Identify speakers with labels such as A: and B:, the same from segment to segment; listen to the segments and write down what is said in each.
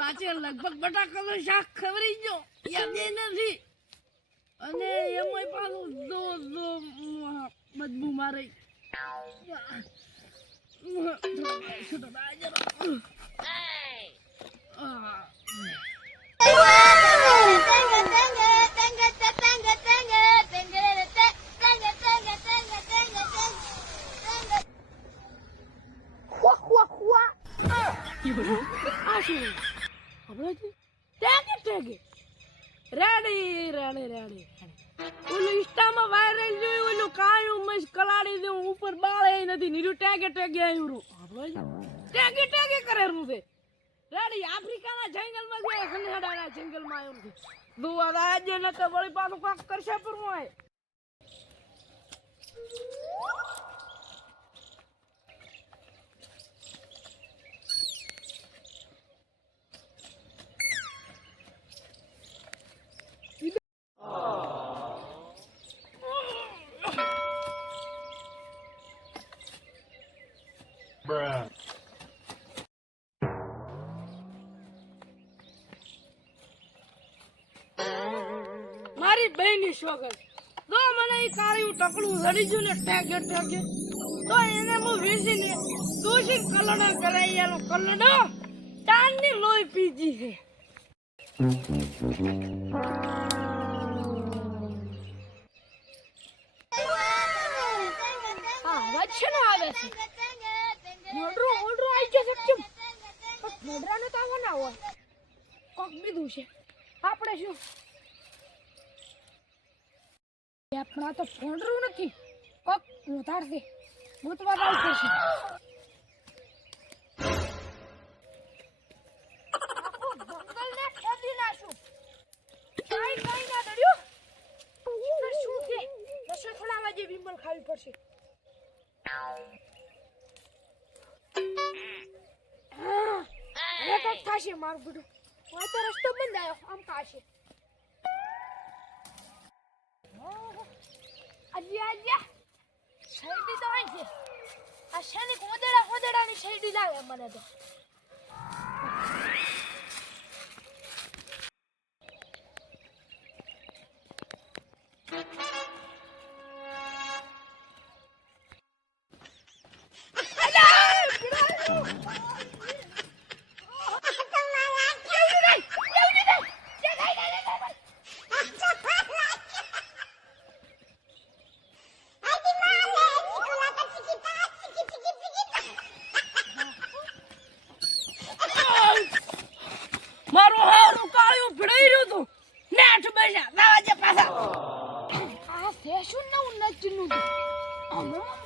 A: આજે લગભગ બટાકાનું શાક ખવરી ગયો. યાદ નથી. અને એમાં પાછું જો જો બદબુ મારે Thank છૂટો શું હમણાંથી? ટેગે, ટેગે. Ready ready ready. ઓલું ઇન્સ્ટામાં વાયરલ જોયું ઓલું કાયું મસ્ત કલાડી દેવું ઉપર બાળે નથી નીરું ટેગે ટેગે આવ્યું રૂ ટેગે ટેગે કરે રૂ છે. રેડી આફ્રિકાના જંગલમાં ગયો ખંડાના જંગલમાં આવ્યું છે. દુઆ આજે ન તો વળી પાછું કાક કરશે પર મોય
B: Bruh.
A: મારી બહેની શોગન જો મને એ કાળિયું ટકડું રડી ને ટેકે ટેકે તો એને હું વેચીને દોષી કલડો કરાઈ એનો કલડો ચાંદની લોહી પીજી છે. હા વચ્ચે આવે છે. મોડરો ઓડરો આવી કેમ? પણ મોડરાને તો ના હોય. કોક બીધું છે. આપણે શું? આપણા તો ફોડરું નથી. કોક વધારશે. ગોતવા આવશે છે. આખો જંગલને ખેદી નાખું. કાંઈ કાંઈ ના દડ્યું. તો શું છે? નશો છોડાવવા જે વિમલ ખાવી પડશે. હવે કંઈક થશે મારું બધું હવે તો રસ્તો બંધ આવ્યો આમ કાશે અલ્યા અલ્યા શેરડી તો અહીં છે આ શેની કોદડા કોદડાની શેરડી લાવે મને તો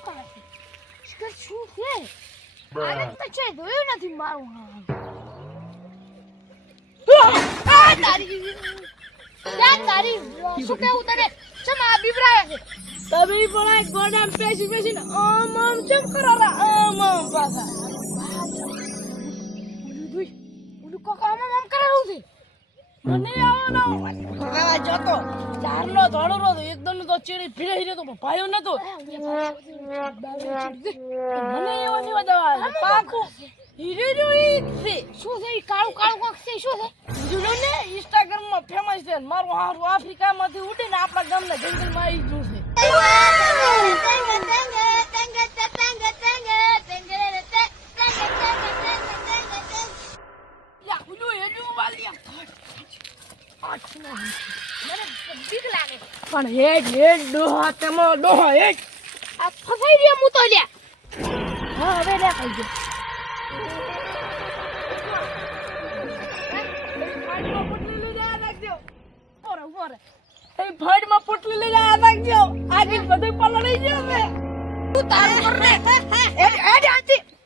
A: કરે છે શું છે આને
B: Bruh.
A: તો નથી મારું આ તારી શું કેવું તને ચમ આ બીવરાવે છે તમે પણ આ ગોડામ પેસી પેસીને આમ આમ ચમ કરો રા આમ આમ પાછા ઓલું કોક આમ આમ કરે છે મને આવો ના જતો ચારનો ધોળો રો એકદમ તો ચીડી ફીરાઈ રહ્યો તો ભાઈઓ નતો મને એવો નહીં બતાવા પાકું હીરે જો ઈ છે. શું છે કાળું કાળું કોક છે? શું છે? હીરો ને ઇન્સ્ટાગ્રામમાં ફેમસ છે. મારું હારું આફ્રિકા માંથી ઉડીને આપણા ગામના જંગલમાં આવી ગયું છે. પણ હેડ હેડ ડોહા તેમાં ડોહા હેડ આ ફસાઈ રહ્યા હું તો લ્યા હા હવે લે ખાઈ ગયો ફાઈડમાં પોટલી લઈને આ નાખજો આજે બધું પલળી ગયો તું તારું કર રે એ એ